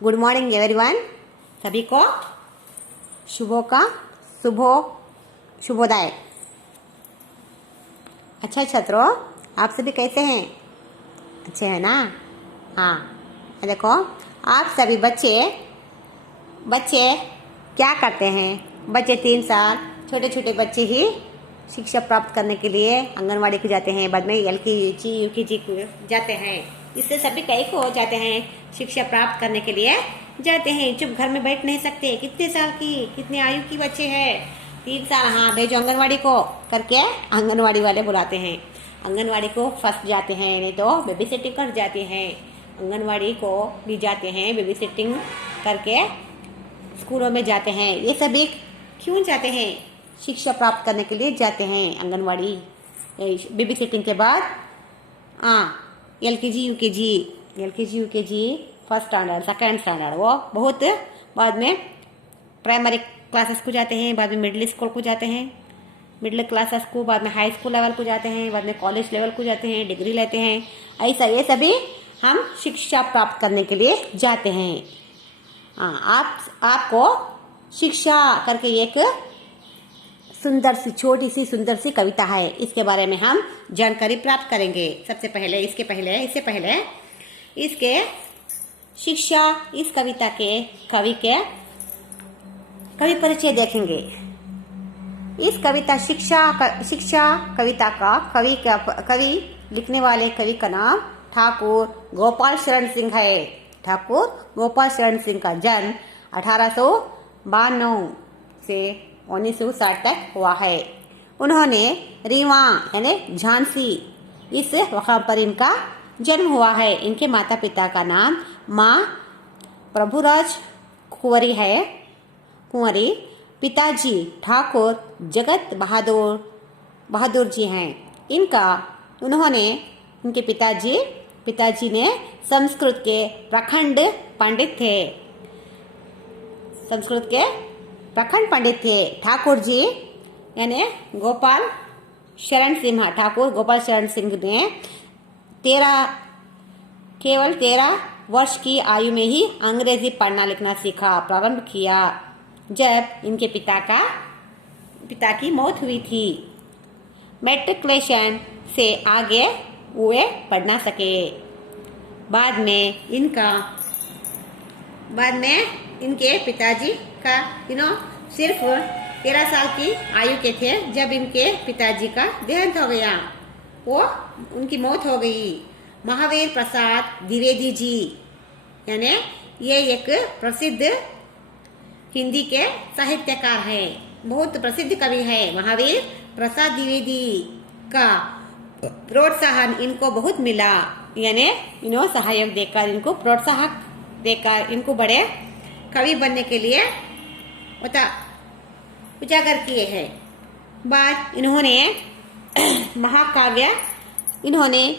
Good morning everyone. सभी को शुभोदय। अच्छा छात्रों, आप सभी कैसे हैं? अच्छे हैं ना? हाँ, देखो आप सभी बच्चे क्या करते हैं? बच्चे 3 साल छोटे छोटे बच्चे ही शिक्षा प्राप्त करने के लिए आंगनवाड़ी को जाते हैं, बाद में LKG UKG को जाते हैं। इससे सभी कई को हो जाते हैं, शिक्षा प्राप्त करने के लिए जाते हैं। चुप घर में बैठ नहीं सकते। कितने साल की, कितने आयु की बच्चे हैं? 3 साल। हाँ, भेजो आंगनवाड़ी को करके आंगनवाड़ी वाले बुलाते हैं। आंगनवाड़ी को फर्स्ट जाते हैं, नहीं तो बेबी सिटिंग कर जाते हैं। आंगनवाड़ी को भी जाते हैं, बेबी सिटिंग करके स्कूलों में जाते हैं। ये सभी क्यों जाते हैं? शिक्षा प्राप्त करने के लिए जाते हैं आंगनवाड़ी। बेबी सिटिंग के बाद LKG UKG first standard, second standard, वो बहुत बाद में प्राइमरी क्लासेस को जाते हैं, बाद में मिडिल स्कूल को जाते हैं, मिडिल क्लासेस को, बाद में हाई स्कूल लेवल को जाते हैं, बाद में कॉलेज लेवल को जाते हैं, डिग्री लेते हैं। ऐसा ये सभी हम शिक्षा प्राप्त करने के लिए जाते हैं। आपको शिक्षा करके एक सुंदर सी छोटी सी सुंदर सी कविता है, इसके बारे में हम जानकारी प्राप्त करेंगे। इससे पहले इसके शिक्षा, इस कविता के कवि परिचय देखेंगे। इस कविता शिक्षा कविता का कवि लिखने वाले कवि का नाम ठाकुर गोपाल शरण सिंह है। ठाकुर गोपाल शरण सिंह का जन्म 1892 से 1960 तक हुआ है। उन्होंने रीवा यानी झांसी, इस वहाँ पर इनका जन्म हुआ है। इनके माता पिता का नाम माँ प्रभुराज कुंवरी, पिताजी ठाकुर जगत बहादुर जी हैं। उनके पिताजी ने संस्कृत के प्रखंड पंडित थे। ठाकुर जी यानी ठाकुर गोपाल शरण सिंह ने केवल 13 वर्ष की आयु में ही अंग्रेजी पढ़ना लिखना प्रारंभ किया, जब इनके पिता की मौत हुई थी। मैट्रिकुलेशन से आगे वे पढ़ ना सके। बाद में इनके पिताजी का सिर्फ 13 साल की आयु के थे जब इनके पिताजी का देहांत हो गया, उनकी मौत हो गई। महावीर प्रसाद द्विवेदी जी यानी ये एक प्रसिद्ध हिंदी के साहित्यकार हैं, बहुत प्रसिद्ध कवि है। महावीर प्रसाद द्विवेदी का प्रोत्साहन इनको बहुत मिला, यानी सहायक देकर, इनको प्रोत्साहन देकर इनको बड़े कवि बनने के लिए उजागर किए हैं। बाद इन्होंने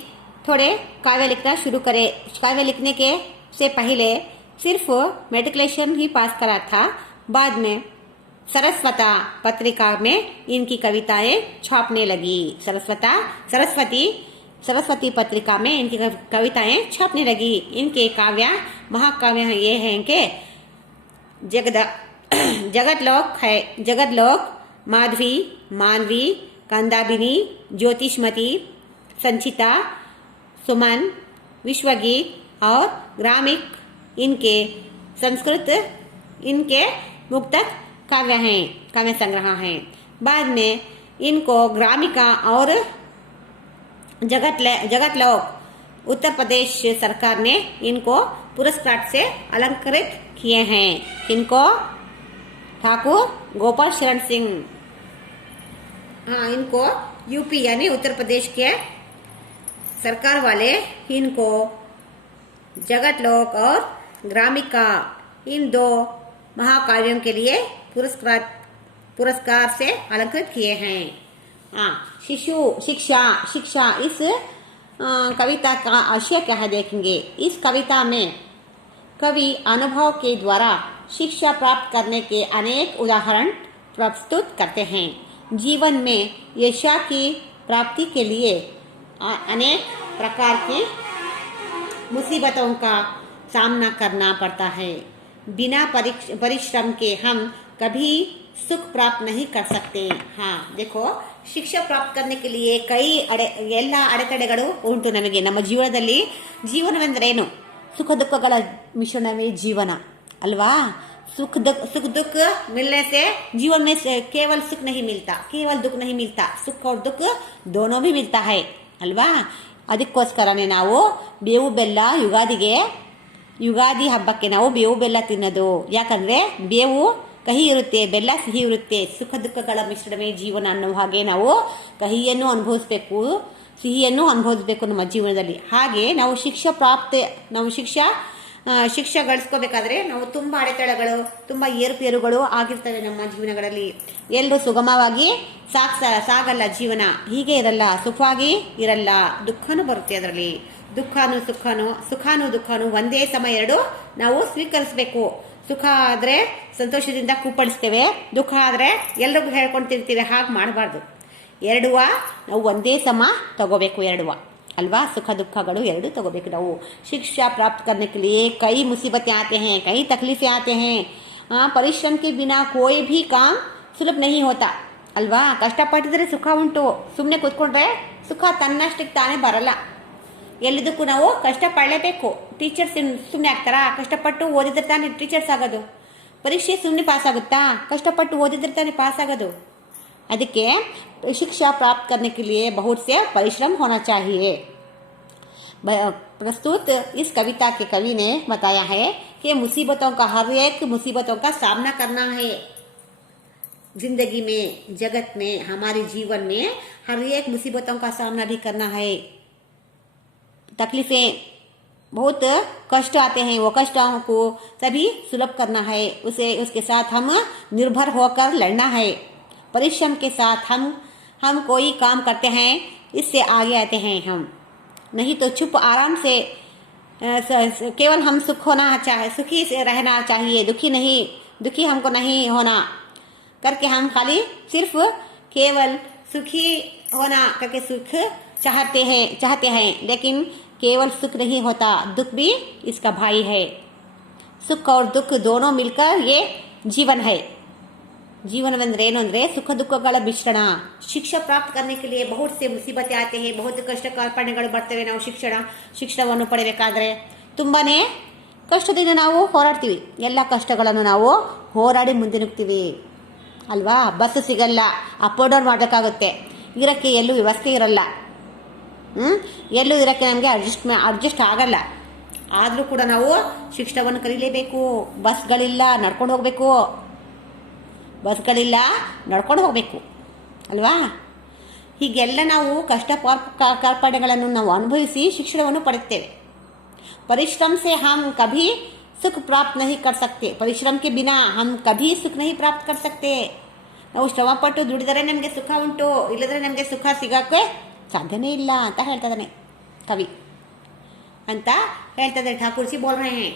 थोड़े काव्य लिखना शुरू करे। काव्य लिखने के से पहले सिर्फ मैट्रिकुलेशन ही पास करा था। बाद में सरस्वता पत्रिका में इनकी कविताएं छापने लगी। सरस्वती पत्रिका में इनकी कविताएं छपने लगी। इनके महाकाव्य ये हैं कि जगतलोक, माधवी, कंदाबिनी, ज्योतिषमती, संचिता, सुमन, विश्वगीत और ग्रामिक इनके मुक्तक काव्य संग्रह हैं। बाद में इनको ग्रामिका और जगतलोक उत्तर प्रदेश सरकार ने इनको पुरस्कार से अलंकृत किए हैं। इनको ठाकुर गोपाल शरण सिंह, इनको यूपी यानी उत्तर प्रदेश के सरकार वाले इनको जगतलोक और ग्रामिका, इन 2 महाकाव्यों के लिए पुरस्कार से अलंकृत किए हैं। शिक्षा इस कविता का आशय क्या है देखेंगे। इस कविता में कवि अनुभव के द्वारा शिक्षा प्राप्त करने के अनेक उदाहरण प्रस्तुत करते हैं। जीवन में यशा की प्राप्ति के लिए अनेक प्रकार की मुसीबतों का सामना करना पड़ता है। बिना परिश्रम के हम कभी सुख प्राप्त नहीं कर सकते। हाँ देखो, ಶಿಕ್ಷೆ ಪ್ರಾಪ್ತ करने के लिए ಎಲ್ಲ ಅಡೆತಡೆಗಳು ಉಂಟು ನಮಗೆ ನಮ್ಮ ಜೀವನದಲ್ಲಿ। ಜೀವನವೆಂದರೇನು? ಸುಖ ದುಃಖಗಳ ಮಿಶ್ರಣವೇ ಜೀವನ ಅಲ್ವಾ? सुख दुख मिलने से जीवन में केवल सुख नहीं मिलता, केवल दुख नहीं मिलता, सुख और दुख दोनों भी मिलता है ಅಲ್ವಾ? ಅದಕ್ಕೋಸ್ಕರನೇ ನಾವು ಬೇವು ಬೆಲ್ಲ ಯುಗಾದಿ ಹಬ್ಬಕ್ಕೆ ನಾವು ಬೇವು ಬೆಲ್ಲ ತಿನ್ನೋದು. ಯಾಕಂದರೆ ಬೇವು ಕಹಿ ಇರುತ್ತೆ, ಬೆಲ್ಲ ಸಿಹಿ ಇರುತ್ತೆ. ಸುಖ ದುಃಖಗಳ ಮಿಶ್ರಣವೇ ಜೀವನ ಅನ್ನೋ ಹಾಗೆ ನಾವು ಕಹಿಯನ್ನು ಅನುಭವಿಸಬೇಕು, ಸಿಹಿಯನ್ನು ಅನುಭವಿಸಬೇಕು ನಮ್ಮ ಜೀವನದಲ್ಲಿ. ಹಾಗೆ ನಾವು ಶಿಕ್ಷೆ ಗಳಿಸ್ಕೋಬೇಕಾದ್ರೆ ನಾವು ತುಂಬ ಅಡೆತಡೆಗಳು, ತುಂಬ ಏರುಪೇರುಗಳು ಆಗಿರ್ತವೆ ನಮ್ಮ ಜೀವನಗಳಲ್ಲಿ. ಎಲ್ಲರೂ ಸುಗಮವಾಗಿ ಸಾಗಲ್ಲ ಜೀವನ, ಹೀಗೆ ಇರಲ್ಲ, ಸುಖವಾಗಿ ಇರಲ್ಲ, ದುಃಖನೂ ಬರುತ್ತೆ ಅದರಲ್ಲಿ. ಸುಖಾನು ದುಃಖನೂ ಒಂದೇ ಸಮ ಎರಡು ನಾವು ಸ್ವೀಕರಿಸಬೇಕು. ಸುಖ ಆದರೆ ಸಂತೋಷದಿಂದ ಕೂಪಡಿಸ್ತೇವೆ, ದುಃಖ ಆದರೆ ಎಲ್ರಿಗೂ ಹೇಳ್ಕೊಳ್ತಿರ್ತೀವಿ, ಹಾಗೆ ಮಾಡಬಾರ್ದು. ನಾವು ಒಂದೇ ಸಮ ತಗೋಬೇಕು, ಅಲ್ವಾ? ಸುಖ ದುಃಖಗಳು ಎರಡು ತಗೋಬೇಕು ನಾವು. ಶಿಕ್ಷಾ ಪ್ರಾಪ್ತ करने के लिए कई मुसीबतें आते हैं, कई तकलीफें आते हैं. परिश्रम के बिना कोई भी काम सुलभ नहीं होता ಅಲ್ವಾ? ಕಷ್ಟಪಟ್ಟಿದ್ರೆ ಸುಖ ಉಂಟು, ಸುಮ್ಮನೆ ಕೂತ್ಕೊಂಡ್ರೆ ಸುಖ ತನ್ನಷ್ಟಕ್ಕೆ ತಾನೇ ಬರಲ್ಲ. ಎಲ್ಲಿದ್ದಕ್ಕೂ ನಾವು ಕಷ್ಟಪಡಲೇಬೇಕು. ಟೀಚರ್ಸ್ ಸುಮ್ಮನೆ ಆಗ್ತಾರಾ? ಕಷ್ಟಪಟ್ಟು ಓದಿದ್ರೆ ತಾನೇ ಟೀಚರ್ಸ್ ಆಗೋದು. ಪರೀಕ್ಷೆ ಸುಮ್ಮನೆ ಪಾಸ್ ಆಗುತ್ತಾ? ಕಷ್ಟಪಟ್ಟು ಓದಿದ್ರೆ ತಾನೇ ಪಾಸ್ ಆಗೋದು. ಅದಕ್ಕೆ शिक्षा प्राप्त करने के लिए बहुत से परिश्रम होना चाहिए. प्रस्तुत इस कविता के कवि ने बताया है कि हर एक मुसीबतों का सामना करना है जिंदगी में, जगत में, हमारे जीवन में हर एक मुसीबतों का सामना भी करना है. तकलीफें बहुत कष्ट आते हैं, वो कष्टों को सभी सुलभ करना है. उसके साथ हम निर्भर होकर लड़ना है. परिश्रम के साथ हम कोई काम करते हैं, इससे आगे आते हैं हम. नहीं तो चुप आराम से केवल हम सुखी से रहना चाहिए, दुखी हमको नहीं होना करके हम खाली सिर्फ केवल सुखी होना करके सुख चाहते हैं, लेकिन केवल सुख नहीं होता, दुख भी इसका भाई है. सुख और दुख दोनों मिलकर ये जीवन है. ಜೀವನವೆಂದರೆ ಏನು ಅಂದರೆ ಸುಖ ದುಃಖಗಳ ಮಿಶ್ರಣ. ಶಿಕ್ಷೆ ಪ್ರಾಪ್ತ करने के लिए बहुत से मुसीबतें आते हैं, बहुत ಕಷ್ಟ ಕಾರ್ಪಣ್ಯಗಳು ಬರ್ತವೆ. ನಾವು ಶಿಕ್ಷಣವನ್ನು ಪಡೆಯಬೇಕಾದ್ರೆ ತುಂಬಾ ಕಷ್ಟದಿಂದ ನಾವು ಹೋರಾಡ್ತೀವಿ. ಎಲ್ಲ ಕಷ್ಟಗಳನ್ನು ನಾವು ಹೋರಾಡಿ ಮುಂದೆ ನುಗ್ತೀವಿ ಅಲ್ವಾ? ಬಸ್ ಸಿಗಲ್ಲ, ಅಪ್ ಡೌನ್ ಮಾಡಬೇಕಾಗುತ್ತೆ. ಇರೋಕ್ಕೆ ಎಲ್ಲೂ ವ್ಯವಸ್ಥೆ ಇರಲ್ಲ, ಎಲ್ಲೂ ಇರೋಕ್ಕೆ ನಮಗೆ ಅಡ್ಜಸ್ಟ್ ಆಗಲ್ಲ. ಆದರೂ ಕೂಡ ನಾವು ಶಿಕ್ಷಣವನ್ನು ಕಲಿಯಲೇಬೇಕು. ಬಸ್ಗಳಿಲ್ಲ, ನಡ್ಕೊಂಡು ಹೋಗಬೇಕು. ಅಲ್ವಾ? ಹೀಗೆಲ್ಲ ನಾವು ಕಷ್ಟ ಕಾರ್ಪಣ್ಯಗಳನ್ನು ನಾವು ಅನುಭವಿಸಿ ಶಿಕ್ಷಣವನ್ನು ಪಡೆಯುತ್ತೇವೆ. ಪರಿಶ್ರಮ से हम कभी सुख प्राप्त नहीं कर सकते. परिश्रम के बिना हम कभी सुख नहीं प्राप्त कर सकते. ನಾವು ಶ್ರಮಪಟ್ಟು ದುಡಿದರೆ ನಮಗೆ ಸುಖ ಉಂಟು, ಇಲ್ಲದ್ರೆ ನಮಗೆ ಸುಖ ಸಿಗೋಕ್ಕೆ ಸಾಧ್ಯನೇ ಇಲ್ಲ ಅಂತ ಹೇಳ್ತಿದ್ದಾನೆ ಕವಿ, ಅಂತ ಹೇಳ್ತಿದ್ದಾರೆ. ठाकुर जी बोल रहे हैं.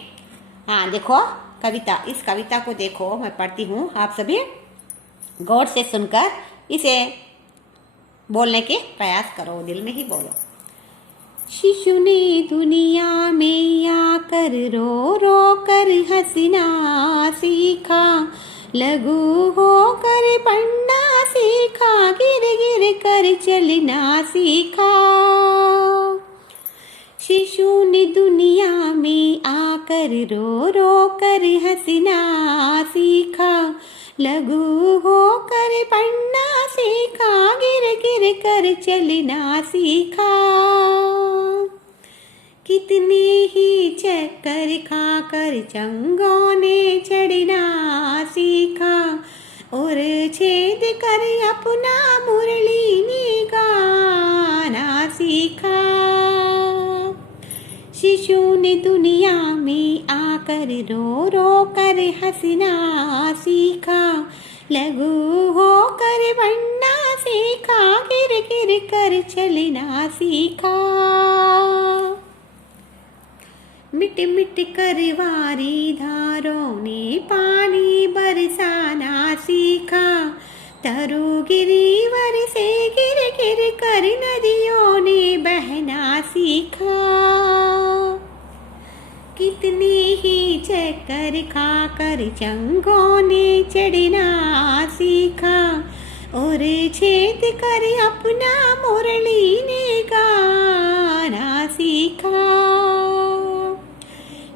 हाँ देखो कविता, इस कविता को देखो, मैं पढ़ती हूँ, आप सभी गौर से सुनकर इसे बोलने के प्रयास करो, दिल में ही बोलो. शिशु ने दुनिया में आकर रो रो कर हंसना सीखा, लघु होकर पढ़ना सीखा, गिर गिर कर चलना सीखा. शिशु ने दुनिया में आकर रो रो कर हंसना सीखा, लघु होकर पढ़ना सीखा, गिर गिर कर चलना सीखा. कितने ही चक्कर खाकर चंगों ने चढ़ना सीखा, और छेद कर अपना मुरली ने गाना सीखा. शिशु ने दुनिया में आकर रो रो कर हंसना सीखा, लघु होकर बढ़ना सीखा, गिर गिर कर चलना सीखा. मिट मिट कर वारी धारों ने पानी बरसाना सीखा, तरु गिरिवर से गिर गिर कर नदियों ने बहना सीखा. कितने ही चक्कर खाकर चंगों ने चढ़ना सीखा और छेद कर अपना मुरली ने गाना सीखा।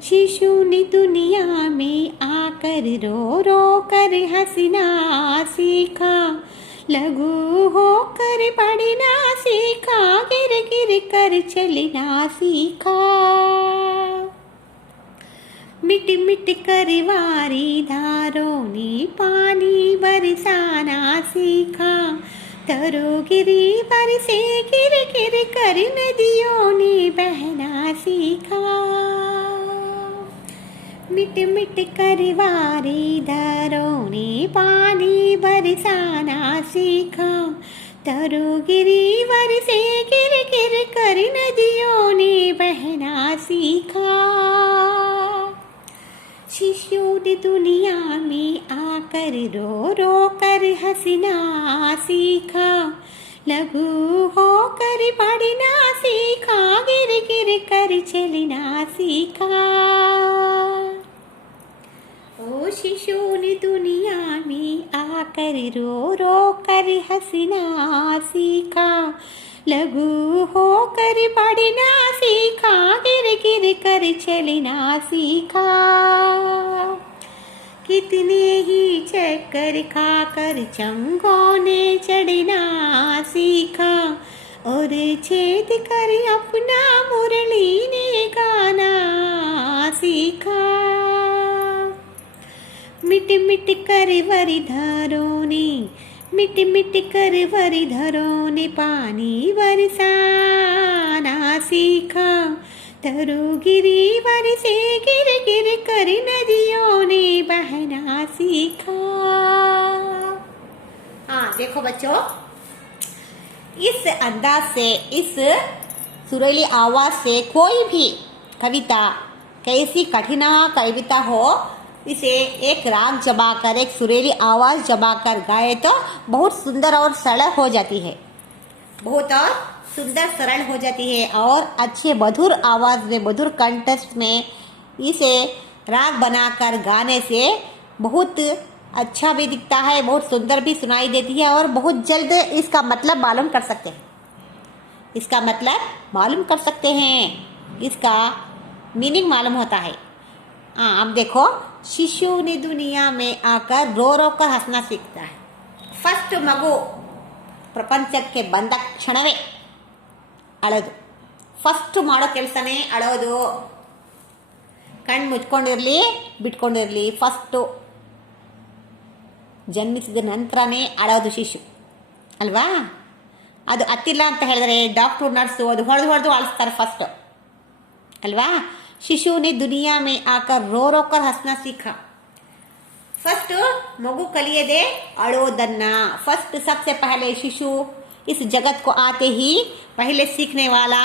शिशु ने दुनिया में आकर रो रो कर हंसना सीखा, लघु होकर पढ़ना सीखा, गिर गिर कर चलना सीखा। मिट मिट कर वारी धारों ने पानी बरसाना सीखा, तरो गिरी बरसे गिर गिर कर नदियों ने बहना सीखा। मिट मिट कर वारी धारों ने पानी बरसाना सीखा, तरो गिरी बरसे गिर गिर कर नदियों ने बहना सीखा। शिशु ने दुनिया में आकर रो रो कर हंसना सीखा, लघु होकर पढ़ना सीखा, गिर गिर कर चलना सीखा। ओ शिशु ने दुनिया में आकर रो रो कर हंसना सीखा, लघु होकर पढ़ना सीखा, गिर गिर कर चलना सीखा। कितने ही चक्कर खाकर चंगों ने चढ़ना सीखा और छेद कर अपना मुरली ने गाना सीखा। मिट मिट कर वरिधरों ने मिट मिट कर वरिधरों ने पानी बरसाना सीखा, तरो गिरी बरसे गिर गिर कर नदियों ने बहना सीखा। हाँ देखो बच्चों, इस अंदाज से, इस सुरीली आवाज से कोई भी कविता, कैसी कठिन कविता हो, इसे एक राग जमाकर, एक सुरीली आवाज जमाकर गाए तो बहुत सुंदर और सरल हो जाती है, बहुत और सुंदर सरल हो जाती है। और अच्छे मधुर आवाज में, मधुर कंटेस्ट में इसे राग बनाकर गाने से बहुत अच्छा भी दिखता है, बहुत सुंदर भी सुनाई देती है और बहुत जल्द इसका मतलब मालूम कर सकते हैं, इसका मतलब मालूम कर सकते हैं, इसका मीनिंग मालूम होता है। हाँ अब देखो, शिशु ने दुनिया में आकर रो रो कर हंसना सीखता है। फर्स्ट मगु ಪ್ರಪಂಚಕ್ಕೆ ಬಂದ ಕ್ಷಣವೇ ಅಳೋದು, ಫಸ್ಟ್ ಮಾಡೋ ಕೆಲಸನೇ ಅಳೋದು. ಕಣ್ಣು ಮುಚ್ಕೊಂಡಿರಲಿ ಬಿಟ್ಕೊಂಡಿರಲಿ, ಫಸ್ಟು ಜನ್ಮಿಸಿದ ನಂತರನೇ ಅಳೋದು ಶಿಶು ಅಲ್ವಾ. ಅದು ಹತ್ತಿಲ್ಲ ಅಂತ ಹೇಳಿದ್ರೆ ಡಾಕ್ಟ್ರು ನರ್ಸು ಅದು ಹೊಡೆದು ಅಳಿಸ್ತಾರೆ ಫಸ್ಟ್ ಅಲ್ವಾ. शिशु ने दुनिया में आकर रो रो कर हंसना सीखा. फर्स्ट मगु कलियदे अड़ोदन्ना. फर्स्ट सबसे पहले शिशु इस जगत को आते ही पहले सीखने वाला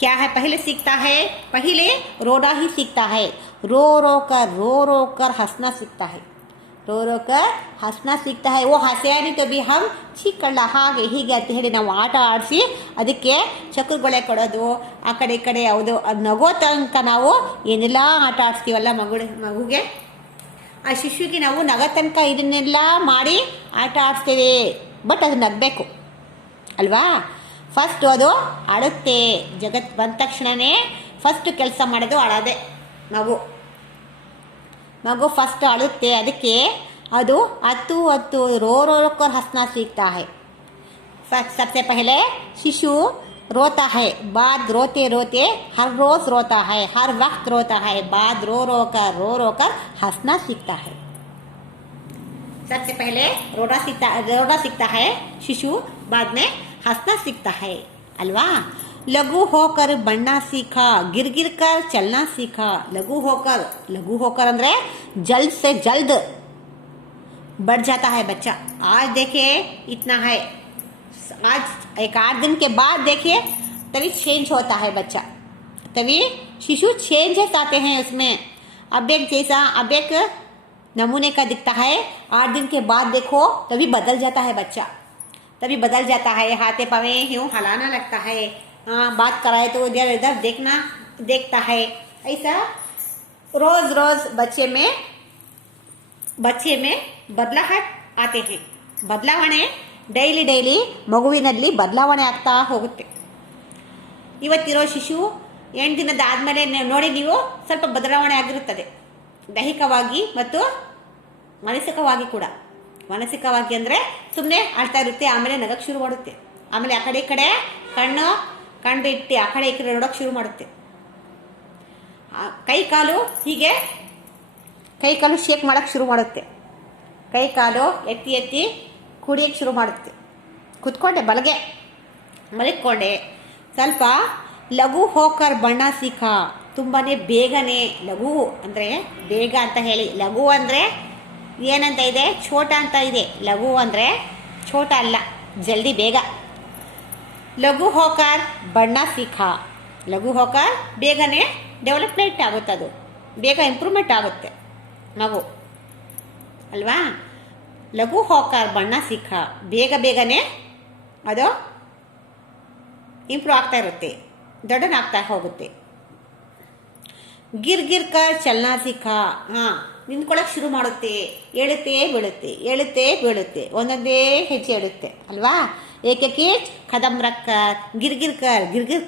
क्या है, पहले सीखता है, पहले रोना ही सीखता है. रो रो कर हंसना सीखता है, रो रो कर हंसना सीखता है. वो हंसे नहीं तो भी हम ಚಿಕ್ಕಳ್ಳ ಹಾಗೆ ಹೀಗೆ ಅಂತ ಹೇಳಿ ನಾವು ಆಟ ಆಡಿಸಿ ಅದಕ್ಕೆ ಚಕ್ರಗೊಳೆ ಕೊಡೋದು, ಆ ಕಡೆ ಈ ಕಡೆ ಯಾವುದು ಅದು ನಗೋ ತನಕ ನಾವು ಏನೆಲ್ಲ ಆಟ ಆಡಿಸ್ತೀವಲ್ಲ ಮಗುಗೆ, ಆ ಶಿಶುವಿಗೆ ನಾವು ನಗೋ ತನಕ ಇದನ್ನೆಲ್ಲ ಮಾಡಿ ಆಟ ಆಡಿಸ್ತೇವೆ. ಬಟ್ ಅದು ನಗಬೇಕು ಅಲ್ವಾ. ಫಸ್ಟ್ ಅದು ಅಳುತ್ತೆ. ಜಗತ್ತು ಬಂದ ತಕ್ಷಣವೇ ಫಸ್ಟ್ ಕೆಲಸ ಮಾಡೋದು ಅಳೋದೆ. ಮಗು ಫಸ್ಟ್ ಅಳುತ್ತೆ, ಅದಕ್ಕೆ ಅದು हत्तू रो रो कर हंसना सीखता है. सबसे पहले शिशु रोता है, बाद रोते रोते हर रोज रोता है, हर वक्त रोता है, बाद रो रो कर हंसना सीखता है. सबसे पहले रोना सीखता है शिशु, बाद में हंसना सीखता है अल्वा. लघु होकर बढ़ना सीखा, गिर गिर कर चलना सीखा. लघु होकर अंदरे जल्द से जल्द बढ़ जाता है बच्चा. आज देखिए इतना है, आज एक 8 दिन के बाद देखिए तभी चेंज होता है बच्चा, तभी शिशु चेंजेस आते हैं उसमें. अब एक नमूने का दिखता है, 8 दिन के बाद देखो तभी बदल जाता है बच्चा, तभी बदल जाता है. हाथे पावे यूँ हिलाना लगता है, बात कराए तो इधर इधर देखता है. ऐसा रोज रोज बच्चे में बदलाहट आते हैं. ಬದಲಾವಣೆ ಡೈಲಿ ಮಗುವಿನಲ್ಲಿ ಬದಲಾವಣೆ ಆಗ್ತಾ ಹೋಗುತ್ತೆ. ಇವತ್ತಿರೋ ಶಿಶು 8 ದಿನದ ಆದಮೇಲೆ ನೋಡಿ ನೀವು ಸ್ವಲ್ಪ ಬದಲಾವಣೆ ಆಗಿರುತ್ತದೆ, ದೈಹಿಕವಾಗಿ ಮತ್ತು ಮಾನಸಿಕವಾಗಿ ಕೂಡ. ಮಾನಸಿಕವಾಗಿ ಅಂದರೆ ಸುಮ್ಮನೆ ಆಡ್ತಾ ಇರುತ್ತೆ, ಆಮೇಲೆ ನಗಕ್ಕೆ ಶುರು ಮಾಡುತ್ತೆ, ಆಮೇಲೆ ಆ ಕಡೆ ಈ ಕಡೆ ಕಣ್ಣು ಇಟ್ಟು ಆ ಕಡೆ ಈ ಕಡೆ ನೋಡೋಕೆ ಶುರು ಮಾಡುತ್ತೆ. ಕೈ ಕಾಲು ಶೇಕ್ ಮಾಡೋಕ್ಕೆ ಶುರು ಮಾಡುತ್ತೆ, ಕೈ ಕಾಲು ಎತ್ತಿ ಕುಡಿಯೋಕ್ಕೆ ಶುರು ಮಾಡುತ್ತೆ. ಕುತ್ಕೊಂಡೆ ಮಲಗಿಕೊಂಡೆ ಸ್ವಲ್ಪ ಲಘು ಹೋಕರ್ ಬಣ್ಣ ಸಿಕ್ಕ, ತುಂಬಾ ಬೇಗನೆ. ಲಘು ಅಂದರೆ ಬೇಗ ಅಂತ ಹೇಳಿ, ಲಘು ಅಂದರೆ ಏನಂತ ಇದೆ, ಛೋಟ ಅಂತ ಇದೆ. ಲಘು ಅಂದರೆ ಛೋಟ ಅಲ್ಲ, ಜಲ್ದಿ ಬೇಗ. ಲಘು ಹೋಕರ್ ಬಣ್ಣ ಸಿಕ್ಕ, ಲಘು ಹೋಕರ್ ಬೇಗನೆ ಡೆವಲಪ್ಮೆಂಟ್ ಆಗುತ್ತೆ, ಅದು ಬೇಗ ಇಂಪ್ರೂವ್ಮೆಂಟ್ ಆಗುತ್ತೆ ಮಗು ಅಲ್ವಾ. ಲಘು ಹೋಕರ್ ಬಣ್ಣ ಸಿಕ್ಕ, ಬೇಗನೆ ಅದು ಇಂಪ್ರೂವ್ ಆಗ್ತಾ ಇರುತ್ತೆ, ದೊಡ್ಡನಾಗ್ತಾ ಹೋಗುತ್ತೆ. ಗಿರ್ ಕರ್ ಚಲನಾ ಸಿಕ್ಕ, ನಿಂತ್ಕೊಳ್ಳೋಕೆ ಶುರು ಮಾಡುತ್ತೆ, ಏಳುತ್ತೆ ಬೀಳುತ್ತೆ, ಒಂದೊಂದೇ ಹೆಜ್ಜೆ ಇಡುತ್ತೆ ಅಲ್ವಾ. ಏಕೆ ಕದಮ್ ರಕ್ಕರ್ ಗಿರ್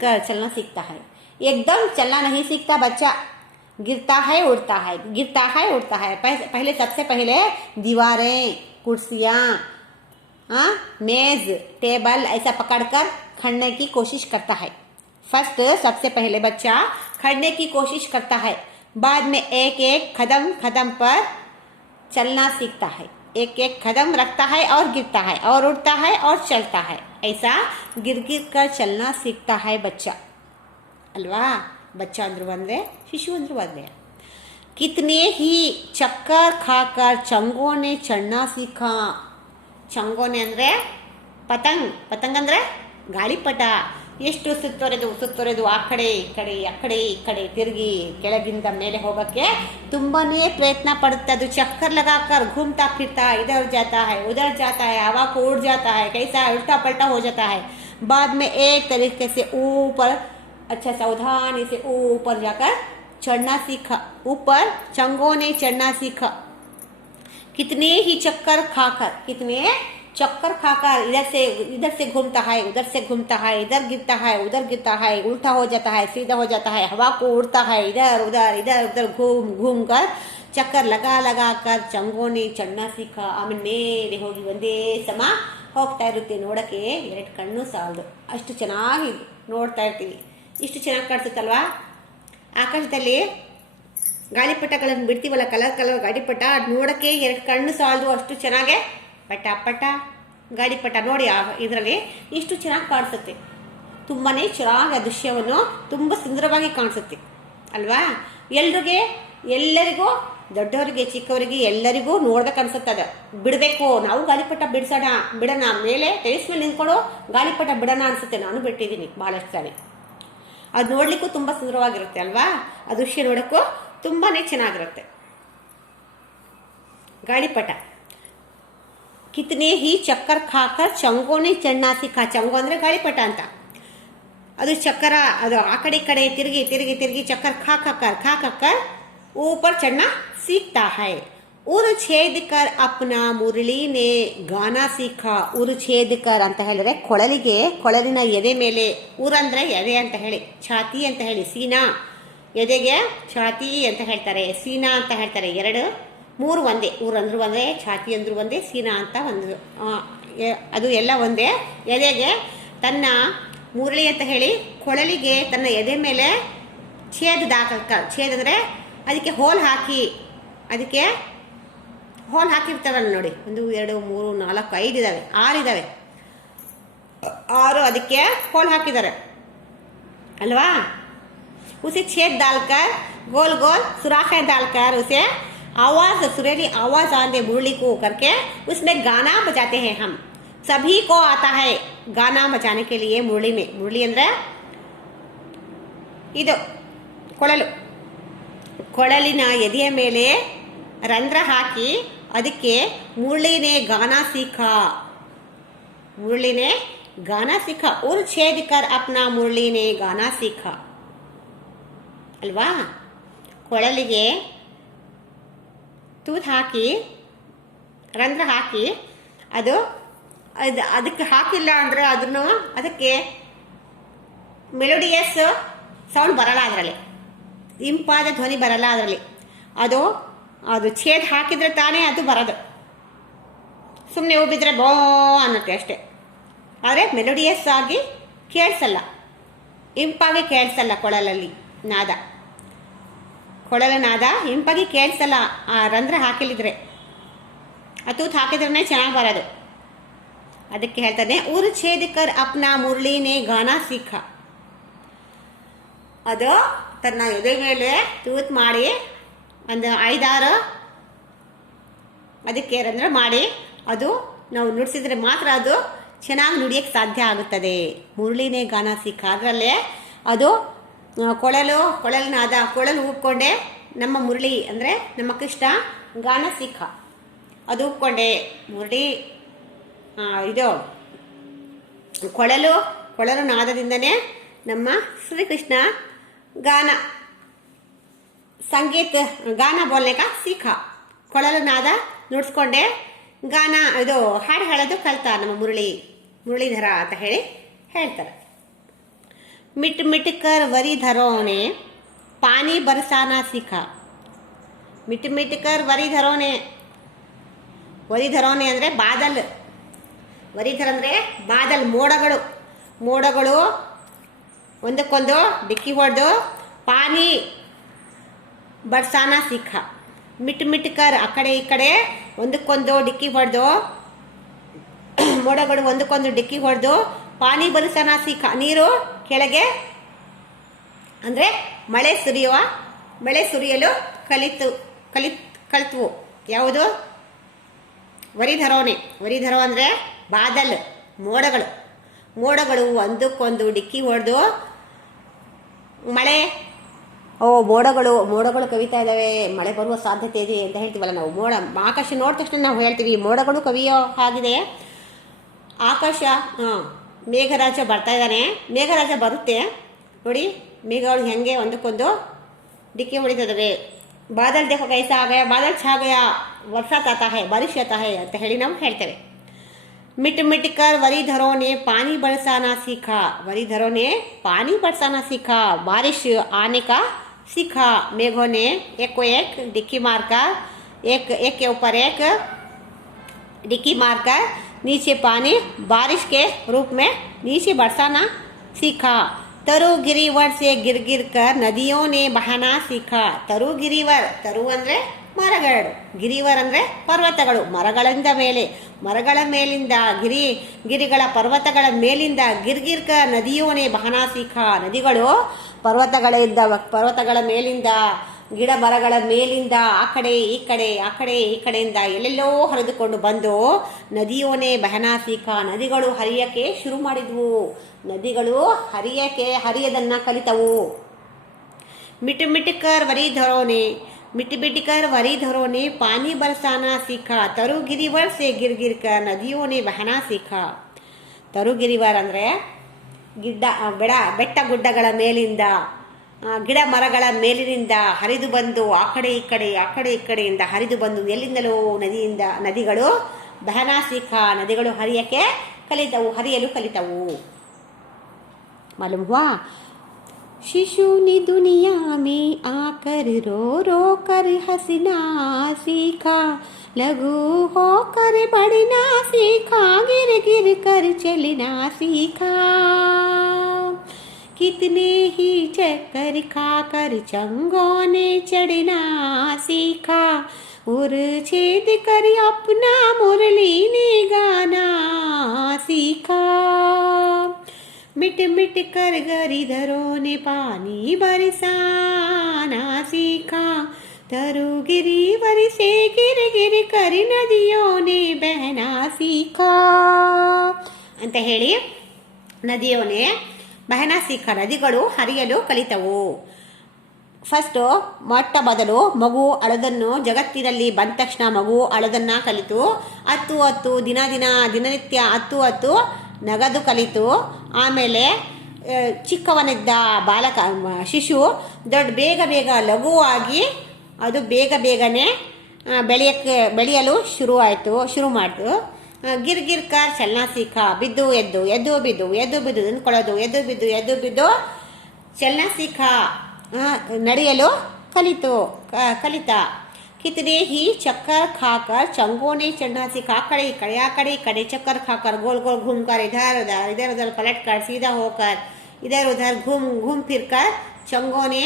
ಕರ್ ಚಲना सीखता है. एकदम चलना नहीं सीखता बच्चा, गिरता है उड़ता है. पहले सबसे पहले दीवारें, कुर्सियाँ, मेज, टेबल ऐसा पकड़कर खड़ने की कोशिश करता है. फर्स्ट सबसे पहले बच्चा खड़ने की कोशिश करता है, बाद में एक कदम पर चलना सीखता है. एक कदम रखता है और गिरता है और उड़ता है और चलता है. ऐसा गिर कर चलना सीखता है बच्चा ಅಲ್ವಾ. ಬಚ್ಚ ಅಂದ್ರು ಬಂದರೆ ಶಿಶು ಅಂದ್ರು ಬಂದರೆ. ಕಿತನೆ ಹಿ ಚಕ್ಕರ್ ಖಾಕರ್ ಚಂಗೋನೆ ಚಣ್ಣ ಸಿಕ್ಕಾ. ಚಂಗೋನೆ ಅಂದರೆ ಪತಂಗ್ ಅಂದರೆ ಗಾಳಿಪಟ. ಎಷ್ಟು ಸುತ್ತೊರೆದು ಆ ಕಡೆ ಈ ಕಡೆ ತಿರುಗಿ ಕೆಳಗಿಂದ ಮೇಲೆ ಹೋಗೋಕ್ಕೆ ತುಂಬಾ ಪ್ರಯತ್ನ ಪಡುತ್ತೆ. ಅದು ಚಕ್ಕರ್ लगाकर घूमता फिरता इधर जाता है उधर जाता है, हवा को उड़ जाता है, कैसा उल्टा पलटा हो जाता है. बाद में एक तरीके से ऊपर अच्छा सावधानी से ऊपर जाकर चढ़ना सीखा. ऊपर चंगों ने चढ़ना सीखा. कितने चक्कर खाकर इधर से घूमता है उधर से घूमता है, इधर गिरता है उधर गिरता है, उल्टा हो जाता है सीधा हो जाता है, हवा को उड़ता है इधर उधर घूम कर चक्कर लगा कर चंगों ने चढ़ना सीखा. ಆಮೇಲೆ ಮೇಲೆ ಹೋಗಿ ಒಂದೇ ಸಮ ಹೋಗ್ತಾ ಇರುತ್ತೆ. ನೋಡೋಕ್ಕೆ 2 ಕಣ್ಣು ಸಾಲದು, ಅಷ್ಟು ಚೆನ್ನಾಗಿ ನೋಡ್ತಾ ಇರ್ತೀವಿ. ಇಷ್ಟು ಚೆನ್ನಾಗಿ ಕಾಣಿಸುತ್ತಲ್ವಾ. ಆಕಾಶದಲ್ಲಿ ಗಾಳಿಪಟಗಳನ್ನು ಬಿಡ್ತೀವಲ್ಲ, ಕಲರ್ ಗಾಳಿಪಟ, ಅದು ನೋಡೋಕ್ಕೆ 2 ಕಣ್ಣು ಸಾಲದು, ಅಷ್ಟು ಚೆನ್ನಾಗೆ ಪಟ ಗಾಳಿಪಟ ನೋಡಿ ಇದರಲ್ಲಿ ಇಷ್ಟು ಚೆನ್ನಾಗಿ ಕಾಣಿಸುತ್ತೆ. ತುಂಬಾ ಚೆನ್ನಾಗಿ ಆ ದೃಶ್ಯವನ್ನು ತುಂಬ ಸುಂದರವಾಗಿ ಕಾಣಿಸುತ್ತೆ ಅಲ್ವಾ. ಎಲ್ಲರಿಗೂ ದೊಡ್ಡವರಿಗೆ ಚಿಕ್ಕವರಿಗೆ ಎಲ್ಲರಿಗೂ ನೋಡ್ಬೇಕು ಅನ್ಸುತ್ತದೆ. ಬಿಡಬೇಕು, ನಾವು ಗಾಳಿಪಟ ಬಿಡೋಣ, ಮೇಲೆ ಟೆರೇಸ್ ಮೇಲೆ ನಿಂತ್ಕೊಂಡು ಗಾಳಿಪಟ ಬಿಡೋಣ ಅನ್ಸುತ್ತೆ. ನಾನು ಬಿಟ್ಟಿದ್ದೀನಿ ಭಾಳಷ್ಟು ಸಾರಿ. ಅದು ನೋಡ್ಲಿಕ್ಕೂ ತುಂಬ ಸುಂದರವಾಗಿರುತ್ತೆ ಅಲ್ವಾ. ಆ ದೃಶ್ಯ ನೋಡೋಕ್ಕೂ ತುಂಬಾ ಚೆನ್ನಾಗಿರುತ್ತೆ. ಗಾಳಿಪಟ ಕಿತನೆ ಹಿ ಚಕ್ಕರ್ ಖಾಕರ್ ಚಂಗೋನೆ ಚಣ್ಣ ಸಿಕ್ಕ. ಚಂಗೋ ಅಂದರೆ ಗಾಳಿಪಟ ಅಂತ. ಅದು ಚಕ್ಕರ, ಅದು ಆ ಕಡೆ ಈ ಕಡೆ ತಿರುಗಿ ಚಕ್ಕರ್ ಖಾಕರ್ ऊपर चढ़ना सीखता है. उर छेद कर अपना मुरಳಿ ने ಗಾನ सीखा. ಉರು ಛೇದ್ ಕರ್ ಅಂತ ಹೇಳಿದ್ರೆ ಕೊಳಲಿನ ಎದೆ ಮೇಲೆ, ಉರ್ ಅಂದರೆ ಎದೆ ಅಂತ ಹೇಳಿ, ಛಾತಿ ಅಂತ ಹೇಳಿ, ಸೀನಾ ಎದೆಗೆ ಛಾತಿ ಅಂತ ಹೇಳ್ತಾರೆ, ಸೀನಾ ಅಂತ ಹೇಳ್ತಾರೆ. 2 3 ಒಂದೇ. ಊರು ಅಂದ್ರು ಒಂದೇ, ಛಾತಿ ಅಂದ್ರು ಒಂದೇ, ಸೀನಾ ಅಂತ ಒಂದು, ಅದು ಎಲ್ಲ ಒಂದೇ. ಎದೆಗೆ ತನ್ನ ಮುರಳಿ ಅಂತ ಹೇಳಿ ಕೊಳಲಿಗೆ ತನ್ನ ಎದೆ ಮೇಲೆ ಛೇದ್ ಅಂದರೆ ಅದಕ್ಕೆ ಹೋಲ್ ಹಾಕಿರ್ತಾರಲ್ಲ ನೋಡಿ. 1 2 3 4 5 ಇದಾವೆ, 6 ಇದಾವೆ. 6 ಅದಕ್ಕೆ ಹೋಲ್ ಹಾಕಿದ್ದಾರೆ ಅಲ್ವಾ. उसे छेद डालकर गोल सुराखें डालकर उसे सुरीली आवाज आने मुरली को करके उसमें गाना बजाते हैं. हम सभी को आता है गाना बजाने के लिए. मुरली ಅಂದ್ರೆ ಇದು ಕೊಳಲಿನ ಎದೆಯ ಮೇಲೆ ರಂಧ್ರ ಹಾಕಿ ಅದಕ್ಕೆ ಮುರಳಿನೇ ಗಾನ सीखा. उर छेद कर अपना मुरली ने गाना सीखा ಅಲ್ವಾ. ಕೊಳಲಿಗೆ ತೂತು ಹಾಕಿ ರಂಧ್ರ ಹಾಕಿ ಅದಕ್ಕೆ ಹಾಕಿಲ್ಲ ಅಂದರೆ ಅದಕ್ಕೆ ಮೆಲೋಡಿಯಸ್ ಸೌಂಡ್ ಬರಲ್ಲ, ಅದರಲ್ಲಿ ಇಂಪಾದ ಧ್ವನಿ ಬರಲ್ಲ. ಅದರಲ್ಲಿ ಅದು ಛೇದ್ ಹಾಕಿದರೆ ತಾನೇ ಅದು ಬರೋದು. ಸುಮ್ಮನೆ ಉಬ್ಬಿದ್ರೆ ಬೋ ಅನ್ನತ್ತೆ ಅಷ್ಟೇ. ಆದರೆ ಮೆಲೋಡಿಯಸ್ ಆಗಿ ಕೇಳಿಸಲ್ಲ, ಇಂಪಾಗಿ ಕೇಳಿಸಲ್ಲ. ಕೊಳಲ ನಾದ ಇಂಪಾಗಿ ಕೇಳಿಸಲ್ಲ ಆ ರಂಧ್ರ ಹಾಕಿಲಿದ್ರೆ. ಆ ತೂತು ಹಾಕಿದ್ರೇ ಚೆನ್ನಾಗಿ ಬರೋದು. ಅದಕ್ಕೆ ಹೇಳ್ತಾನೆ ಉರ್ ಛೇದಕರ್ ಅಪ್ನಾ ಮುರಳಿನೇ ಗಾನ ಸೀಖ. ಅದು ತನ್ನ ಎದೆ ಮೇಲೆ ತೂತು ಮಾಡಿ ಒಂದು 5-6 ಅದಕ್ಕೆ ರಂಧ್ರ ಮಾಡಿ ಅದು ನಾವು ನುಡಿಸಿದ್ರೆ ಮಾತ್ರ ಅದು ಚೆನ್ನಾಗಿ ನುಡಿಯೋಕ್ಕೆ ಸಾಧ್ಯ ಆಗುತ್ತದೆ. ಮುರಳಿನೇ ಗಾನ ಸೀಖ. ಅದರಲ್ಲೇ ಅದು ಕೊಳಲು ಉಪ್ಕೊಂಡೆ ನಮ್ಮ ಮುರಳಿ ಅಂದರೆ ನಮ್ಮ ಕೃಷ್ಣ ಗಾನ ಸೀಖ. ಅದು ಉಪ್ಕೊಂಡೆ ಮುರಳಿ ಇದು ಕೊಳಲು ನಾದದಿಂದನೇ ನಮ್ಮ ಶ್ರೀಕೃಷ್ಣ ಗಾನ ಬೋಲ್ನೆ ಕಾ ಸೀಖ. ಕೊಳಲು ನಾದ ನುಡಿಸ್ಕೊಂಡೆ ಇದು ಹಾಡು ಹೇಳೋದು ಕಲ್ತ ನಮ್ಮ ಮುರಳೀಧರ ಅಂತ ಹೇಳ್ತಾರೆ. ಮಿಟ್ ಮಿಟ್ ಕರ್ ವರಿಧರೋನೆ ಪಾನಿ ಬರಸಾನ ಸೀಖ. ಮಿಟ್ ಮಿಟ್ ಕರ್ ವರಿಧರೋನೆ ಅಂದರೆ ಬಾದಲ್. ವರಿಧರ ಅಂದರೆ ಬಾದಲ್, ಮೋಡಗಳು ಒಂದಕ್ಕೊಂದು ಡಿಕ್ಕಿ ಹೊಡೆದು ಪಾನಿ ಬರ್ಸಾನ ಸೀಖ. ಮಿಟ್ ಕರ್ ಆ ಕಡೆ ಈ ಕಡೆ ಒಂದಕ್ಕೊಂದು ಡಿಕ್ಕಿ ಹೊಡೆದು ಮೋಡಗಳು ಒಂದಕ್ಕೊಂದು ಡಿಕ್ಕಿ ಹೊಡೆದು ಪಾನಿ ಬರ್ಸಾನ ಸೀಖ. ನೀರು ಕೆಳಗೆ ಅಂದರೆ ಮಳೆ ಸುರಿಯಲು ಕಲಿತ್ವು. ಯಾವುದು? ವರಿಧರೋ ಅಂದರೆ ಬಾದಲ್, ಮೋಡಗಳು ಒಂದಕ್ಕೊಂದು ಡಿಕ್ಕಿ ಹೊಡೆದು ಮಳೆ ಮೋಡಗಳು ಕವಿತಾ ಇದ್ದಾವೆ, ಮಳೆ ಬರುವ ಸಾಧ್ಯತೆ ಇದೆ ಅಂತ ಹೇಳ್ತೀವಲ್ಲ ನಾವು. ಆಕಾಶ ನೋಡಿದ ತಕ್ಷಣ ನಾವು ಹೇಳ್ತೀವಿ ಮೋಡಗಳು ಕವಿಯೋ ಹಾಗಿದೆ. ಆಕಾಶ ಮೇಘರಾಜ ಬರ್ತಾ ಇದ್ದಾನೆ. ಮೇಘರಾಜ ಬರುತ್ತೆ ನೋಡಿ, ಮೇಘಗಳು ಹೆಂಗೆ ಒಂದಕ್ಕೊಂದು ಡಿಕ್ಕಿ ಹೊಡಿತದವೆ. ಬಾದಲ್ ದೇಖೋ ಕೈಸಾ ಆ ಗಯಾ, ಬಾದಲ್ ಛಾ ಗಯಾ, ವರ್ಷಾತ್ ಆತಾ ಹೈ, ಬಾರಿಶ್ ಆತಾ ಹೈ ಅಂತ ಹೇಳಿ ನಾವು ಹೇಳ್ತೇವೆ. ಮಿಟ್ ಕರ್ ವರಿಧರೋನೆ ಪಾನಿ ಬರಸಾನ ಸೀಖಾ. ವರಿಧರೋನೆ ಪಾನಿ ಬರಸಾನ ಸೀಖಾ, बारिश आने का सीखा. मेघों ने एक को एक डिक्की मारकर एक के ऊपर एक डिक्की मारकर नीचे पानी बारिश के रूप में नीचे बरसाना सीखा. तरु गिरिवर से गिर कर नदियों ने बहाना सीखा. तरु ಅಂದರೆ ಮರಗಳು, ಗಿರಿವರ್ ಅಂದರೆ ಪರ್ವತಗಳು. ಮರಗಳ ಮೇಲಿಂದ ಗಿರಿಗಳ ಪರ್ವತಗಳ ಮೇಲಿಂದ ಗಿರ್ಗಿರ್ಕ ನದಿಯೋನೆ ಬಹನಾ ಸೀಖ. ನದಿಗಳು ಪರ್ವತಗಳ ಮೇಲಿಂದ ಗಿಡ ಮರಗಳ ಮೇಲಿಂದ ಆ ಕಡೆ ಈ ಕಡೆಯಿಂದ ಎಲ್ಲೆಲ್ಲೋ ಹರಿದುಕೊಂಡು ಬಂದು ನದಿಯೋನೆ ಬಹನಾ ಸೀಖ. ನದಿಗಳು ಹರಿಯಕ್ಕೆ ಶುರು ಮಾಡಿದ್ವು. ನದಿಗಳು ಹರಿಯದನ್ನ ಕಲಿತವು. ಮಿಟ್ कर वरीधरों ने पानी बरसाना सीखा. तरु गिरिवर से गिर कर नदियों ने बहना सीखा. तरु ಗಿರಿವರ್ ಅಂದರೆ ಬೆಟ್ಟ ಗುಡ್ಡಗಳ ಮೇಲಿಂದ ಗಿಡ ಮರಗಳ ಮೇಲಿನಿಂದ ಹರಿದು ಬಂದು ಆ ಕಡೆ ಈ ಕಡೆಯಿಂದ ಹರಿದು ಬಂದು ಎಲ್ಲಿಂದಲೋ ನದಿಗಳು ಬಹನಾ ಸೀಖಾ. ನದಿಗಳು ಹರಿಯಲು ಕಲಿತವು. ಮಾಲೂಮ್ ಹುವಾ? शिशु ने दुनिया में आकर रो कर हंसना सीखा. लघु होकर बढ़ना सीखा. गिर कर चलना सीखा. कितने ही चक्कर खाकर चंगों ने चढ़ना सीखा. उर छेद कर अपना मुरली ने गाना सीखा. मिट कर गिरिधरों ने पानी बरसाना सीखा. तरु गिरिवर से गिर कर नदियों ने बहना सीखा ಅಂತ ಹೇಳಿ ನದಿಯೋನೆ ಬಹನಾ ಸೀಖ. ನದಿಗಳು ಹರಿಯಲು ಕಲಿತವು. ಫಸ್ಟು ಮೊದಲು ಮಗು ಅಳೋದನ್ನು ಜಗತ್ತಿನಲ್ಲಿ ಬಂದ ತಕ್ಷಣ ಮಗು ಅಳೋದನ್ನ ಕಲಿತು ದಿನನಿತ್ಯ ಹತ್ತು ನಗದು ಕಲಿತು ಆಮೇಲೆ ಚಿಕ್ಕವನಿದ್ದ ಬಾಲಕ ಶಿಶು ಬೇಗ ಬೇಗ ಲಘುವಾಗಿ ಅದು ಬೇಗನೆ ಬೆಳೆಯಲು ಶುರು ಮಾಡ್ತು. ಗಿರ್ ಗಿರ್ ಕರ್ ಚಲನ ಸೀಖ, ಬಿದ್ದು ಎದ್ದು ಬಿದ್ದು ನಿಂತ್ಕೊಳ್ಳೋದು, ಎದ್ದು ಬಿದ್ದು ಚಲನ ಸೀಖ, ನಡೆಯಲು ಕಲಿತ. कितने ही चक्कर खाकर चंगों ने चढ़ना सीखा, आ कड़े चक्कर खाकर गोल गोल घूमकर इधर उधर पलट कर सीधा होकर इधर उधर घूम फिर कर चंगों ने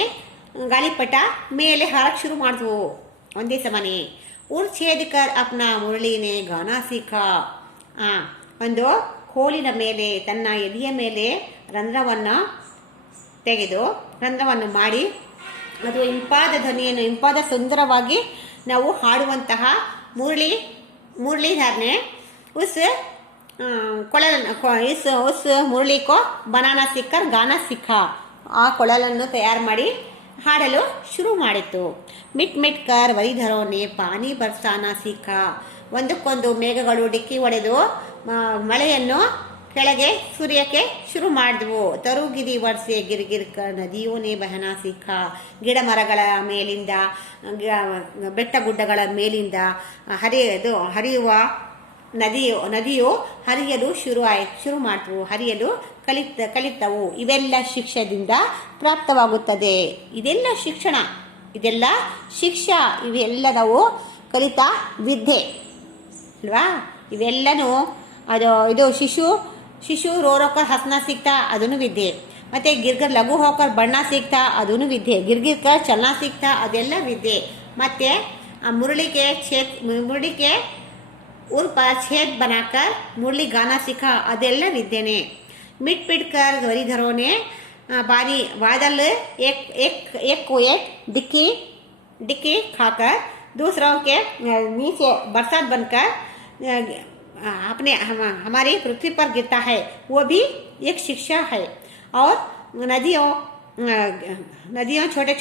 ಗಾಳಿಪಟ ಮೇಲೆ ಹಾರಕ್ಕೆ ಶುರು ಮಾಡಿದ್ವು ಒಂದೇ ಸಮನೆ. ಉರ್ ಛೇದ್ ಕರ್ ಅಪ್ನಾ ಮುರಳಿನೇ ಗಾನ ಸೀಖ, ಒಂದು ಕೋಲಿನ ಮೇಲೆ ತನ್ನ ಎದೆಯ ಮೇಲೆ ರಂಧ್ರವನ್ನು ಮಾಡಿ ಅದು ಇಂಪಾದ ಧ್ವನಿಯನ್ನು ಇಂಪಾದ ಸುಂದರವಾಗಿ ನಾವು ಹಾಡುವಂತಹ ಮುರಳಿಧಾರನೆ ಉಸ್ ಮುರಳಿ ಕೋ ಬನಾನಾ ಸಿಕ್ಕರ್ ಗಾನ ಸಿಕ್ಕ, ಆ ಕೊಳಲನ್ನು ತಯಾರು ಮಾಡಿ ಹಾಡಲು ಶುರು ಮಾಡಿತು. ಮಿಟ್ ಕರ್ ವರಿಧರೋನೆ ಪಾನಿ ಬರ್ಸಾನ ಸಿಕ್ಕ, ಒಂದಕ್ಕೊಂದು ಮೇಘಗಳು ಡಿಕ್ಕಿ ಹೊಡೆದು ಮಳೆಯನ್ನು ಕೆಳಗೆ ಸುರಿಯಕ್ಕೆ ಶುರು ಮಾಡಿದ್ವು. ತರುಗಿರಿ ವರ್ಷೆ ಗಿರ್ಗಿರ್ಕ ನದಿಯೋನೇ ಬಹನ ಸಿಕ್ಕ, ಗಿಡ ಮರಗಳ ಮೇಲಿಂದ ಬೆಟ್ಟ ಗುಡ್ಡಗಳ ಮೇಲಿಂದ ಹರಿಯುವ ನದಿಯು ಹರಿಯಲು ಶುರು ಮಾಡ್ತವು, ಹರಿಯಲು ಕಲಿತವು. ಇವೆಲ್ಲ ಶಿಕ್ಷದಿಂದ ಪ್ರಾಪ್ತವಾಗುತ್ತದೆ. ಇದೆಲ್ಲ ಶಿಕ್ಷಣ, ಇದೆಲ್ಲ ಶಿಕ್ಷಾ, ಇವೆಲ್ಲ ನಾವು ಕಲಿತ ವಿದ್ಯೆ ಅಲ್ವಾ. ಇವೆಲ್ಲನೂ ಇದು ಶಿಶು ರೋಕರ್ ಹಸನ ಸಿಗ್ತಾ ಅದನ್ನು ವಿದ್ಯೆ, ಮತ್ತು ಗಿರ್ಗರ್ ಲಘು ಹೋಕರ್ ಬಣ್ಣ ಸಿಗ್ತಾ ಅದನ್ನು ವಿದ್ಯೆ, ಗಿರ್ಗಿರ್ಕರ್ ಚಲನ ಸಿಗ್ತಾ ಅದೆಲ್ಲ ವಿದ್ಯೆ. ಮತ್ತು ಮುರಳಿ के उर पर छेद बनाकर मुरली गाना सीखा, ಅದೆಲ್ಲ ವಿದ್ಯೆನೆ. मिट कर वरीधरों ने बादल एक को एक डिक्की खाकर दूसरों के नीचे बरसात बनकर अपने हमारी पृथ्वी पर गिरता है, वो भी एक शिक्षा है. और नदियों छोटे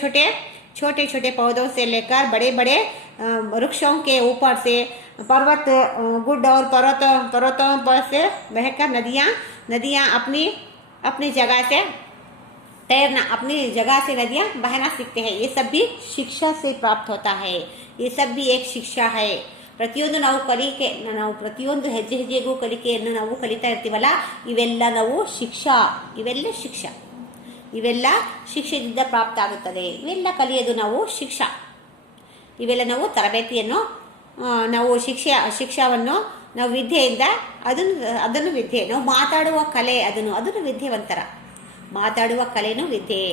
छोटे पौधों से लेकर बड़े बड़े वृक्षों के ऊपर से पर्वत गुड और पर्वतों पर से बहकर नदियाँ अपनी जगह से तैरना, अपनी जगह से नदियाँ बहना सीखते हैं. ये सब भी शिक्षा से प्राप्त होता है. ये सब भी एक शिक्षा है. ಪ್ರತಿಯೊಂದು ನಾವು ಪ್ರತಿಯೊಂದು ಹೆಜ್ಜೆಗೂ ಕಲಿಕೆಯನ್ನು ನಾವು ಕಲಿತಾ ಇರ್ತೀವಲ್ಲ, ಇವೆಲ್ಲ ಶಿಕ್ಷೆಯಿಂದ ಪ್ರಾಪ್ತ ಆಗುತ್ತದೆ. ಇವೆಲ್ಲ ಕಲಿಯೋದು ನಾವು ಶಿಕ್ಷಾ. ಇವೆಲ್ಲ ನಾವು ತರಬೇತಿಯನ್ನು ನಾವು ಶಿಕ್ಷಾವನ್ನು ನಾವು ವಿದ್ಯೆಯಿಂದ ಅದನ್ನು ವಿದ್ಯೆ. ನಾವು ಮಾತಾಡುವ ಕಲೆ ಅದನ್ನು ವಿದ್ಯೆವಂತರ. ಮಾತಾಡುವ ಕಲೆನೂ ವಿದ್ಯೆ,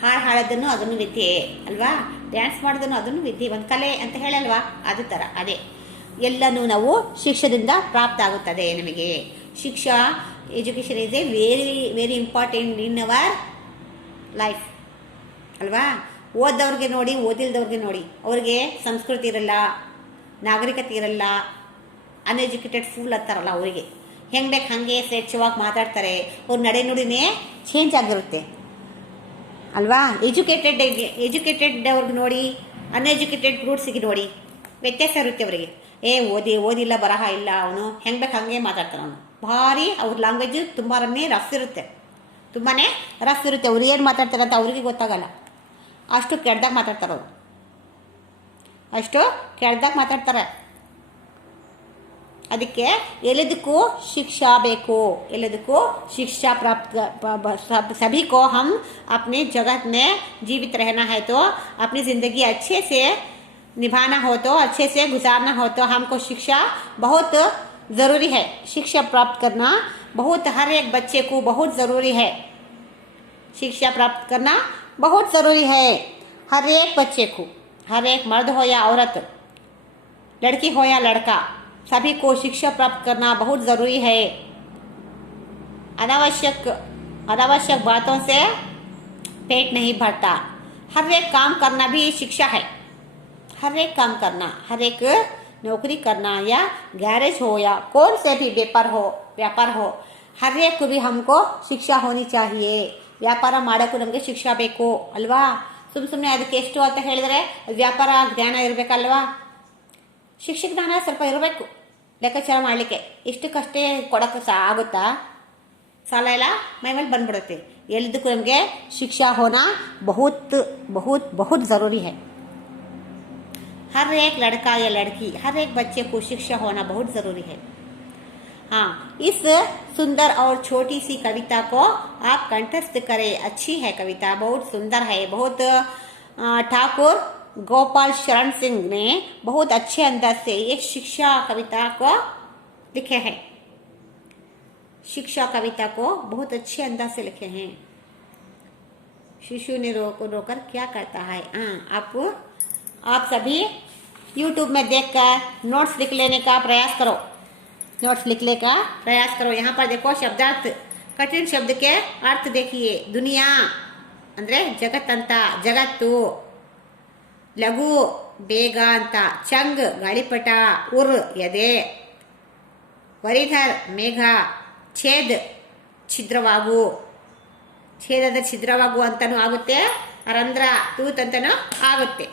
ಹಾಡೋದನ್ನು ಅದನ್ನು ವಿದ್ಯೆ ಅಲ್ವಾ. ಡ್ಯಾನ್ಸ್ ಮಾಡೋದನ್ನು ಅದನ್ನು ವಿದ್ಯೆ, ಒಂದು ಕಲೆ ಅಂತ ಹೇಳಲ್ವಾ, ಅದು ಥರ ಅದೇ ಎಲ್ಲನೂ ನಾವು ಶಿಕ್ಷದಿಂದ ಪ್ರಾಪ್ತ ಆಗುತ್ತದೆ ನಮಗೆ. ಶಿಕ್ಷಾ education is a very very important in our life ಅಲ್ವಾ. ಓದವ್ರಿಗೆ ನೋಡಿ, ಓದಿಲ್ದವ್ರಿಗೆ ನೋಡಿ, ಅವ್ರಿಗೆ ಸಂಸ್ಕೃತಿ ಇರಲ್ಲ, ನಾಗರಿಕತೆ ಇರಲ್ಲ, ಅನ್ಎಜುಕೇಟೆಡ್ ಫೂಲ್ ಅಂತಾರಲ್ಲ, ಅವರಿಗೆ ಹೆಂಗೆ ಬೇಕು ಹಾಗೆ ಸ್ವೇಚ್ಛವಾಗಿ ಮಾತಾಡ್ತಾರೆ. ಅವ್ರ ನಡೆನುಡಿನೇ ಚೇಂಜ್ ಆಗಿರುತ್ತೆ ಅಲ್ವಾ. ಎಜುಕೇಟೆಡ್ ಅವ್ರಿಗೆ ನೋಡಿ, ಅನ್ಎಜುಕೇಟೆಡ್ ಫ್ರೂಟ್ಸಿಗೆ ನೋಡಿ ವ್ಯತ್ಯಾಸ ಇರುತ್ತೆ ಅವರಿಗೆ. ಓದಿಲ್ಲ ಬರಹ ಇಲ್ಲ, ಅವನು ಹೆಂಗೆ ಬೇಕು ಹಾಗೆ ಮಾತಾಡ್ತಾನೆ. ಅವನು ಭಾರಿ ಅವ್ರ ಲ್ಯಾಂಗ್ವೇಜ್ ತುಂಬಾ ರಫ್ ಇರುತ್ತೆ. ಅವ್ರು ಏನು ಮಾತಾಡ್ತಾರೆ ಅಂತ ಅವ್ರಿಗೆ ಗೊತ್ತಾಗಲ್ಲ. ಅಷ್ಟು ಕೆಡ್ದಾಗ ಮಾತಾಡ್ತಾರೆ. ಅದಕ್ಕೆ ಎಲ್ಲದಕ್ಕೂ ಶಿಕ್ಷಾ ಬೇಕು, ಎಲ್ಲದಕ್ಕೂ ಶಿक्षा प्राप्त सभी को हम अपने जगत में जीवित रहना है तो अपनी ज़िंदगी अच्छे से निभाना हो तो अच्छे से गुजारना हो तो हमको शिक्षा बहुत ज़रूरी है. शिक्षा प्राप्त करना बहुत हर एक बच्चे को बहुत ज़रूरी है. शिक्षा प्राप्त करना बहुत ज़रूरी है हर एक बच्चे को. हर एक मर्द हो या औरत, लड़की हो या लड़का, सभी को शिक्षा प्राप्त करना बहुत ज़रूरी है. अनावश्यक बातों से पेट नहीं भरता. हर एक काम करना भी शिक्षा है. हर एक काम करना, हर एक नौकरी करना या गैरेज हो या कौन से भी व्यापार हो हर एक को भी हमको शिक्षा होनी चाहिए. ವ್ಯಾಪಾರ ಮಾಡೋಕ್ಕೂ ನಮಗೆ ಶಿಕ್ಷಾ ಬೇಕು ಅಲ್ವಾ. ಸುಮ್ಮನೆ ಅದಕ್ಕೆ ಎಷ್ಟು ಅಂತ ಹೇಳಿದರೆ ವ್ಯಾಪಾರ ಜ್ಞಾನ ಇರಬೇಕಲ್ವಾ. ಶಿಕ್ಷಕ ಜ್ಞಾನ ಸ್ವಲ್ಪ ಇರಬೇಕು ಲೆಕ್ಕಾಚಾರ ಮಾಡಲಿಕ್ಕೆ. ಇಷ್ಟಕ್ಕಷ್ಟೇ ಕೊಡೋಕ್ಕೆ ಆಗುತ್ತಾ? ಸಾಲ ಎಲ್ಲ ಮೈ ಮೇಲೆ ಬಂದ್ಬಿಡುತ್ತೆ. ಎಲ್ಲದಕ್ಕೂ ನಮಗೆ ಶಿಕ್ಷಾ ಹೋನಾ ಬಹುತ್ ಬಹುತ್ ಬಹುತ್ ज़रूरी है. हर एक लड़का या लड़की, हर एक बच्चे को शिक्षा होना बहुत ज़रूरी है. हाँ, इस सुंदर और छोटी सी कविता को आप कंठस्थ करें. अच्छी है कविता, बहुत सुंदर है. बहुत ठाकुर गोपाल शरण सिंह ने बहुत अच्छे अंदाज से ये शिक्षा कविता को लिखे हैं. शिक्षा कविता को बहुत अच्छे अंदाज से लिखे हैं. शिशु ने रोकर क्या करता है. आप सभी YouTube में देखकर नोट्स लिख लेने का प्रयास करो. नोट्स लिखने का प्रयास करो. यहाँ पर देखो शब्दार्थ, कठिन शब्द के अर्थ देखिए. दुनिया ಅಂದ್ರೆ ಜಗತ್ತಂತ, ಜಗತ್ತು. ಲಘು ಬೇಗ ಅಂತ, ಚಂಗ್ ಗಾಳಿಪಟ, ಉರ್ ಎದೆ, ವರಿಧರ್ ಮೇಘ, ಛೇದ್ ಛಿದ್ರವಾಗು, ಛೇದ್ ಅಂದ್ರೆ ಛಿದ್ರವಾಗು ಅಂತಾನೂ ಆಗುತ್ತೆ, ರಂಧ್ರ ತೂತ್ ಅಂತಾನೂ ಆಗುತ್ತೆ.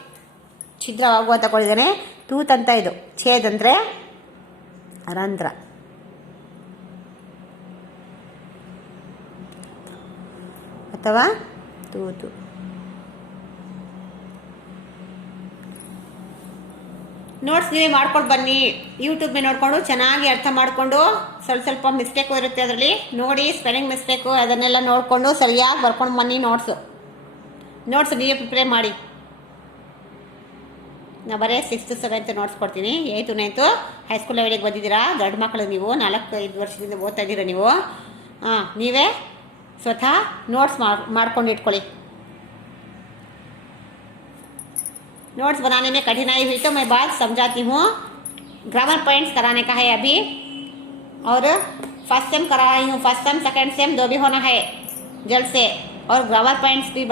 ಛಿದ್ರವಾಗು ಅಂತ ಕೊಡಿದಾನೆ, ತೂತ್ ಅಂತ ಇದು, ಛೇದ್ ಅಂದ್ರೆ ರಂಧ್ರ. ಅಥವಾ ತೂತು. ನೋಟ್ಸ್ ನೀವೇ ಮಾಡ್ಕೊಂಡು ಬನ್ನಿ. ಯೂಟ್ಯೂಬ್ ಮೇಲೆ ನೋಡಿಕೊಂಡು ಚೆನ್ನಾಗಿ ಅರ್ಥ ಮಾಡಿಕೊಂಡು, ಸ್ವಲ್ಪ ಮಿಸ್ಟೇಕು ಇರುತ್ತೆ ಅದರಲ್ಲಿ, ನೋಡಿ ಸ್ಪೆಲ್ಲಿಂಗ್ ಮಿಸ್ಟೇಕು ಅದನ್ನೆಲ್ಲ ನೋಡಿಕೊಂಡು ಸರಿಯಾಗಿ ಬರ್ಕೊಂಡು ಬನ್ನಿ. ನೋಟ್ಸ್ ನೀವೇ ಪ್ರಿಪೇರ್ ಮಾಡಿ. ನಾ ಬರೀ 6th 7th ನೋಟ್ಸ್ ಕೊಡ್ತೀನಿ. 8th 9th ಹೈಸ್ಕೂಲ್ ಲೆವೆಲಿಗೆ ಬಂದಿದ್ದೀರಾ, ದೊಡ್ಡ ಮಕ್ಕಳು ನೀವು, 4-5 ವರ್ಷದಿಂದ ಓದ್ತಾ ಇದ್ದೀರಾ ನೀವು. ನೀವೇ स्वतः नोट्स मारಕೊಂಡು इट्ಕೊಳ್ಳಿ. नोट्स बनाने में कठिनाई हुई तो मैं बात समझाती हूँ. ग्रामर पॉइंट्स कराने का है अभी, और फर्स्ट सेम करा रही हूँ. फर्स्ट सेम सेकेंड सेम दो भी होना है जल्द से, और ग्रामर पॉइंट्स भी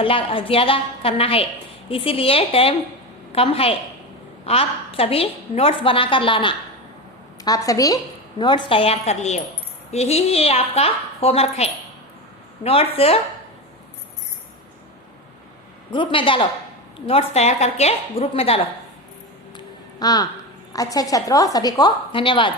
ज़्यादा करना है, इसीलिए टाइम कम है. आप सभी नोट्स बनाकर लाना. आप सभी नोट्स तैयार कर लिए, यही आपका होमवर्क है. नोट्स ग्रुप में डालो. नोट्स तैयार करके ग्रुप में डालो. हाँ, अच्छा छात्रों, सभी को धन्यवाद.